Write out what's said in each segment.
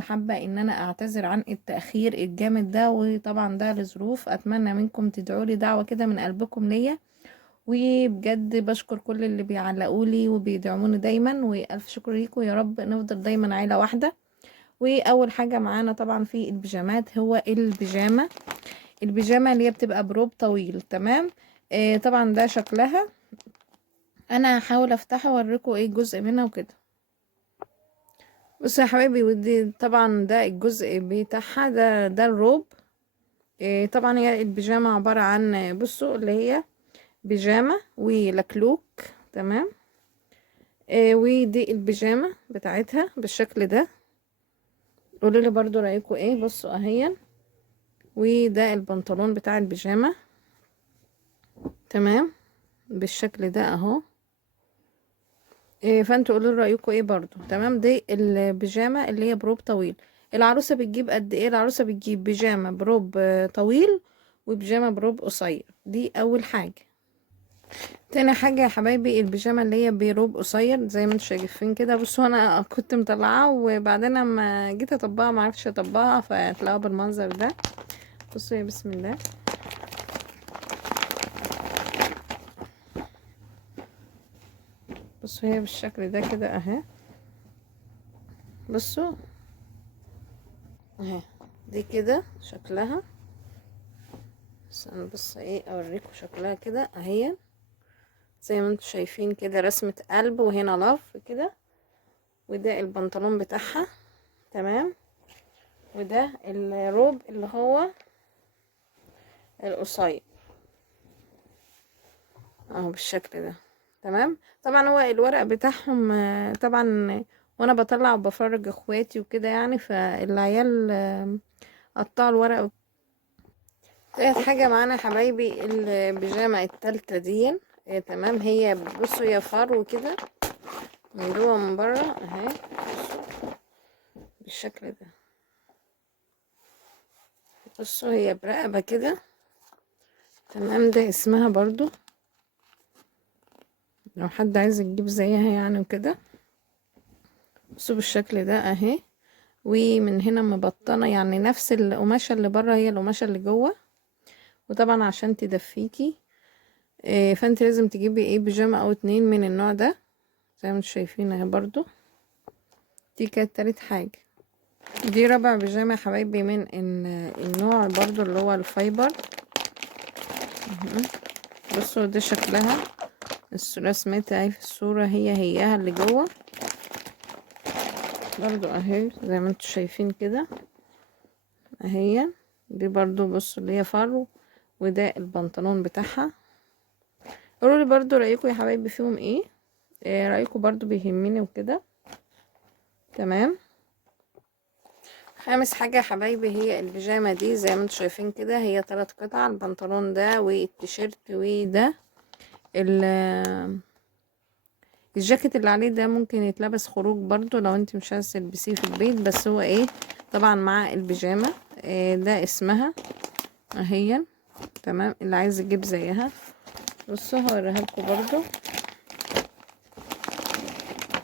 حابة ان انا اعتذر عن التأخير الجامد ده، وطبعا ده لظروف. اتمنى منكم تدعولي دعوة كده من قلبكم ليا، وبجد بشكر كل اللي بيعلقولي وبيدعموني دايما، والف شكر ليكم. يا رب نفضل دايما عيلة واحدة. واول حاجة معانا طبعا في البيجامات هو البيجامة اللي هي بتبقى بروب طويل. تمام. طبعا ده شكلها. انا هحاول افتحها واوريكم ايه جزء منها وكده. بصوا يا حبايبي، ودي طبعا ده الجزء بتاعها، ده الروب. طبعا هي البيجامة عبارة عن، بصوا، اللي هي بيجامة ولكلوك. تمام. ودي البيجامة بتاعتها بالشكل ده. قولوا لي برضو رأيكم ايه. بصوا اهيا. وده البنطلون بتاع البيجامة. تمام. بالشكل ده اهو. فانتوا قولوا لي رأيكم ايه برضو. تمام. دي البيجامة اللي هي بروب طويل. العروسة بتجيب قد ايه؟ العروسة بتجيب بيجامة بروب طويل، وبيجامة بروب قصير. دي اول حاجة. تاني حاجة يا حبايبي، البيجامة اللي هي بروب قصير زي ما انتوا شايفين كده. بصوا انا كنت مطلعاه، وبعدين لما جيت اطبقها معرفتش اطبقها، فهتلاقوها بالمنظر ده. بصوا يا بسم الله. بصوا هي بالشكل ده كده اهي. بصوا اهي. دي كده شكلها. بس انا بص ايه اوريكم شكلها كده اهي. زي ما انتوا شايفين كده رسمة قلب، وهنا لاف كده. وده البنطلون بتاعها. تمام. وده الروب اللي هو القصير اهو بالشكل ده. تمام. طبعا هو الورق بتاعهم طبعا، وانا بطلع وبفرج اخواتي وكده يعني، فالعيال قطعوا الورق. تالت حاجة معانا يا حبايبي البيجامة التالتة دي. تمام. هي بصوا هي فرو كده من جوه ومن بره اهي. بصوا بالشكل ده. بصوا هي برقبة كده. تمام. ده اسمها برضو لو حد عايز يجيب زيها يعني وكده. بصوا بالشكل ده اهي. ومن هنا مبطنة، يعني نفس القماشة اللي بره هي القماشة اللي جوه. وطبعا عشان تدفيكي فانت لازم تجيبي ايه بيجامة او اتنين من النوع ده زي ما انتوا شايفين اهي برضو. دي كانت تالت حاجة. دي رابع بيجامة يا حبايبي من النوع برضو اللي هو الفايبر. بصوا ده شكلها. رسمتها اهي في الصورة هياها اللي جوه برضو اهي زي ما انتوا شايفين كده اهي. دي برضو بصوا اللي هي فرو. وده البنطلون بتاعها. قولوا لي برضو رايكم يا حبايبي فيهم ايه. رايكم برضو بيهمني وكده. تمام. خامس حاجه يا حبايبي هي البيجامه دي زي ما انتم شايفين كده. هي 3 قطع، البنطلون ده والتيشيرت وده الجاكيت اللي عليه ده ممكن يتلبس خروج برضو لو انت مش عايزه تلبسيه في البيت، بس هو ايه طبعا مع البيجامه. ده اسمها اهي. تمام. اللي عايز يجيب زيها بصوا هوريها لكم برضو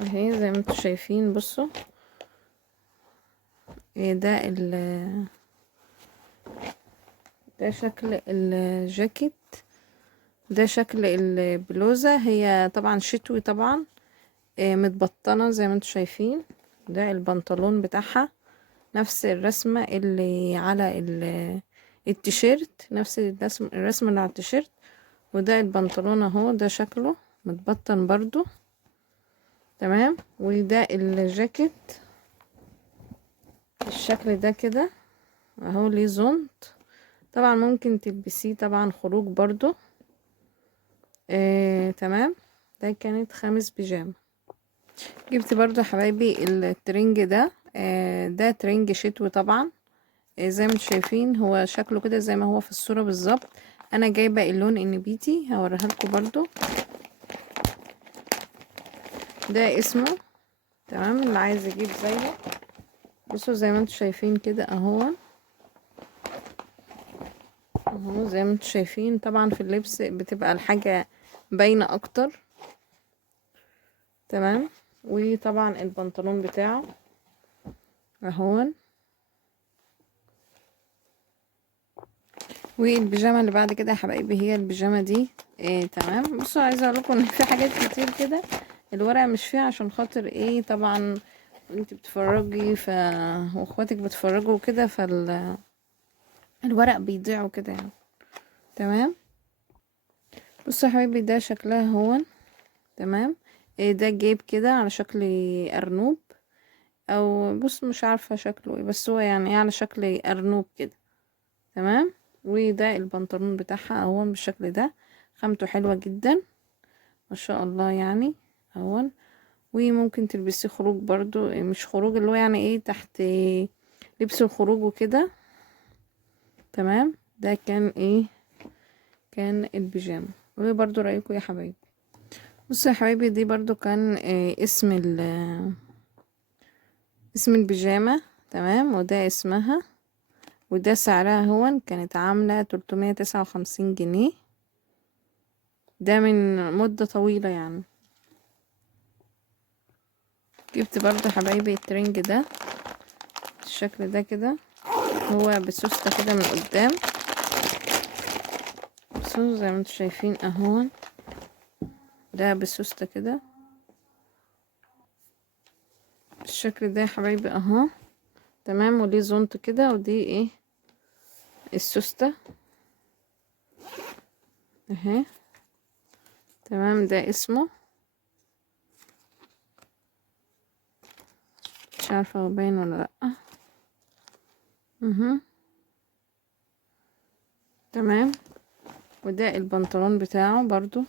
اهي زي ما انتم شايفين. بصوا ده ده شكل الجاكيت. ده شكل البلوزة. هي طبعا شتوي طبعا. متبطنة زي ما انتم شايفين. ده البنطلون بتاعها نفس الرسمة اللي على التيشيرت، نفس الرسمة اللي على التيشيرت. وده البنطلون اهو. ده شكله متبطن برضو. تمام. وده الجاكيت بالشكل ده كده اهو ليه زونت. طبعا ممكن تلبسيه طبعا خروج برضو. تمام. ده كانت 5 بيجامة. جبت برضو يا حبايبي الترنج ده. ده ترنج شتوي طبعا. زي ما انتم شايفين هو شكله كده زي ما هو في الصورة بالظبط. انا جايبة اللون النبيتي هوريها لكم برضو. ده اسمه. تمام. اللي عايز يجيب زيه بصوا زي ما انتم شايفين كده اهو. اهو زي ما انتم شايفين. طبعا في اللبس بتبقى الحاجة باينة اكتر. تمام. وطبعا البنطلون بتاعه اهون. والبيجامه اللي بعد كده يا حبايبي هي البيجامه دي. تمام. بصوا عايزه اقول لكم ان في حاجات كتير كده الورق مش فيها، عشان خاطر طبعا انت بتفرجي واخواتك بتفرجوا وكده، الورق بيضيع وكده يعني. تمام. بصوا يا حبايبي ده شكلها هون. تمام. ده جيب كده على شكل ارنوب، او بص مش عارفه شكله ايه، بس هو يعني على شكل ارنوب كده. تمام. وده البنطلون بتاعها اهون بالشكل ده، خامته حلوه جدا ما شاء الله يعني اهون. وممكن تلبسيه خروج برضو، مش خروج اللي هو يعني تحت لبس الخروج وكده. تمام. ده كان البيجامه. وبرضو رايكم يا حبايبي. بصوا يا حبايبي دي برضو كان اسم البيجامه. تمام. وده اسمها، وده سعرها هون كانت عامله 359 جنيه. ده من مده طويله يعني. جبت برضو حبايبي الترنج ده الشكل ده كده، هو بسوستة كده من قدام. بصوا زي ما انتم شايفين اهون، ده بسوستة كده بالشكل ده يا حبايبي اهو. تمام. وليه زونت كده، ودي السوستة اهي. تمام. ده اسمه، مش عارفة هو باين ولا لأ. تمام. وده البنطلون بتاعه برضو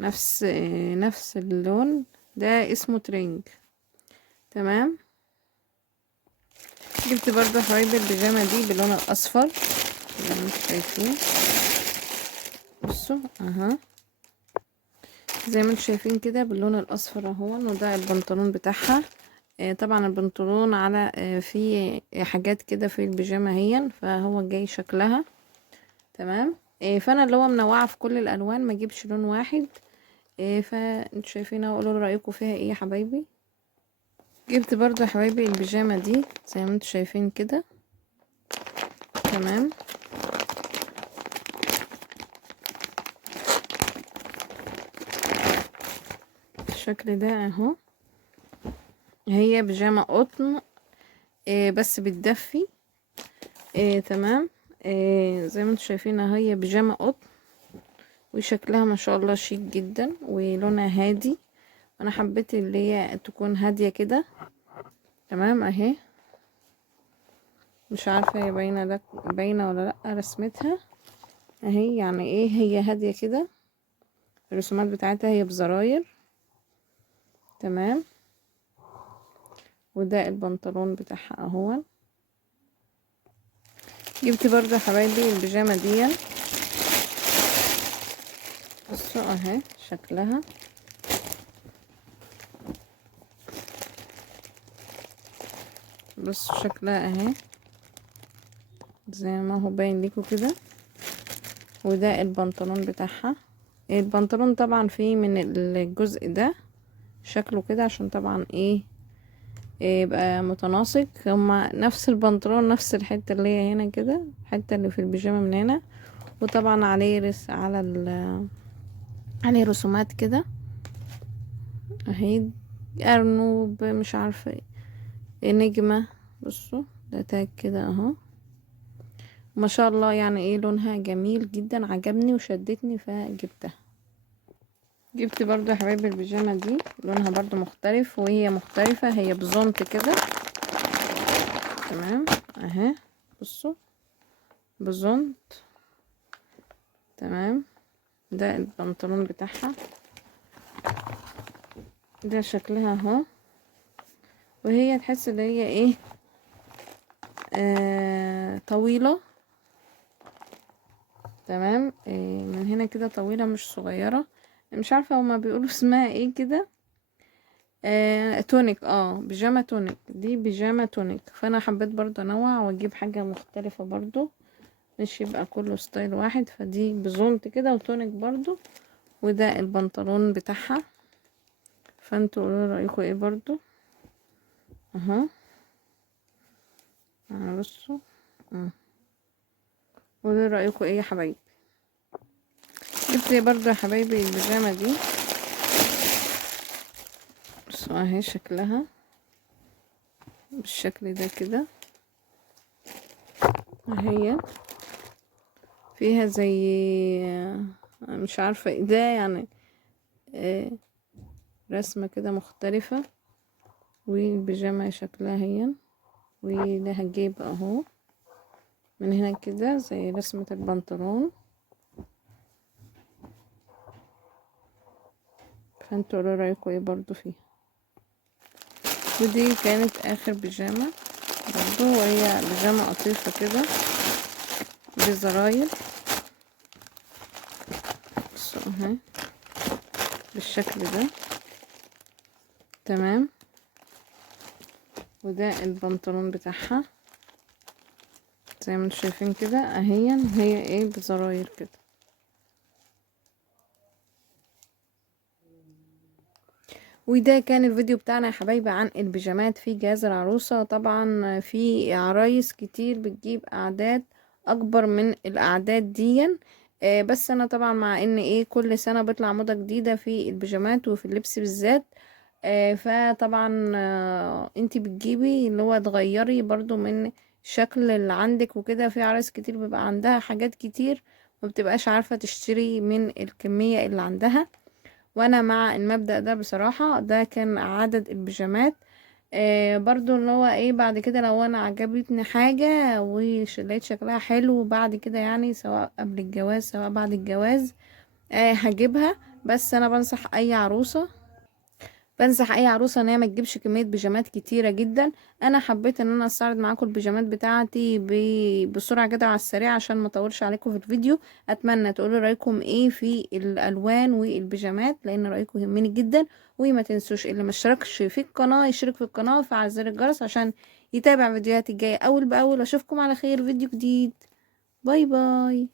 نفس اللون، ده اسمه ترنج. تمام. جبت برضو حبايبي البيجامة دي باللون الاصفر زي ما انتم شايفين. بصوا زي ما انتم شايفين كده باللون الاصفر اهو. وده البنطلون بتاعها. طبعا البنطلون على فيه حاجات كده في البيجامه هي، فهو جاي شكلها. تمام. فانا اللي هو منوعه في كل الالوان، ما اجيبش لون واحد. فانتوا شايفين اهو، قولوا لي رايكم فيها ايه يا حبايبي. جبت برضو يا حبايبي البيجامه دي زي ما انتوا شايفين كده. تمام. الشكل ده اهو. هي بيجامه قطن، بس بتدفي. تمام. زي ما انتم شايفين هي بيجامه قطن، وشكلها ما شاء الله شيك جدا، ولونها هادي. انا حبيت اللي هي تكون هاديه كده. تمام اهي. مش عارفه هي باينه ولا لا رسمتها اهي، يعني هي هاديه كده. الرسومات بتاعتها هي بزراير. تمام. وده البنطلون بتاعها اهو. جبت برضه يا حبايبي البيجامه دي. بصوا اهي شكلها. بصوا شكلها اهي زي ما هو باين ليكوا كده. وده البنطلون بتاعها. البنطلون طبعا فيه من الجزء ده شكله كده، عشان طبعا يبقى متناسق. هما نفس البنطلون نفس الحتة اللي هي هنا كده، الحتة اللي في البيجامة من هنا. وطبعا عليه عليه رسومات كده اهي، ارنب مش عارفة نجمة. بصوا ده تاج كده اهو. ما شاء الله يعني لونها جميل جدا، عجبني وشدتني فجبتها. جبت برضو يا حبايبي البيجامة دي لونها برضو مختلف، وهي مختلفة، هي بزونت كده. تمام اهي. بصوا بزونت. تمام. ده البنطلون بتاعها، ده شكلها اهو. وهي تحس ان هي طويلة. تمام. من هنا كده طويلة مش صغيرة. مش عارفة هما بيقولوا اسمها كده. تونيك. بيجامة تونيك، دي بيجامة تونيك. فانا حبيت برضو انوع واجيب حاجة مختلفة برضو، مش يبقى كله ستايل واحد. فدي بزونت كده وتونيك برضو. وده البنطلون بتاعها. فانتوا قولوا رايكم برضو اهو. بصوا. قولوا رأيكم ايه يا حبايبي. جبت برضو يا حبايبي البيجامة دي، بصوا اهي شكلها بالشكل ده كده اهي. فيها زي مش عارفة ايه ده يعني، رسمة كده مختلفة. والبيجامة شكلها هي، ولها جيب اهو من هنا كده زي رسمة البنطلون. فانتوا قولوا رايكم ايه برضو فيها. ودي كانت اخر بيجامة برضو، وهي بيجامة قطيفة كده بزراير. بصوا اهي بالشكل ده تمام. وده البنطلون بتاعها زي ما انتم شايفين كده اهي، هي ايه بزراير كده. وده كان الفيديو بتاعنا يا حبايبي عن البيجامات في جهاز العروسة. طبعا في عرايس كتير بتجيب اعداد اكبر من الاعداد دي، بس انا طبعا مع ان ايه كل سنة بيطلع موضة جديدة في البيجامات وفي اللبس بالذات. فطبعا انتي بتجيبي اللي هو تغيري برضو من الشكل اللي عندك وكده. في عرايس كتير بيبقى عندها حاجات كتير ومبتبقاش عارفة تشتري من الكمية اللي عندها، وانا مع المبدأ ده بصراحة. ده كان عدد البيجامات. برضو اللي هو ايه بعد كده لو انا عجبتني حاجة ولقيت شكلها حلو بعد كده، يعني سواء قبل الجواز سواء بعد الجواز هجيبها. بس انا بنصح اي عروسه ان هي ما تجيبش كميه بيجامات كتيره جدا. انا حبيت ان انا استعرض معاكم البيجامات بتاعتي بسرعه كده على السريع عشان ما اطولش عليكم في الفيديو. اتمنى تقولوا رايكم ايه في الالوان والبيجامات لان رايكم يهمني جدا. وما تنسوش اللي ما اشتركش في القناه يشترك في القناه وفعل زر الجرس عشان يتابع فيديوهاتي الجايه اول باول. اشوفكم على خير فيديو جديد. باي باي.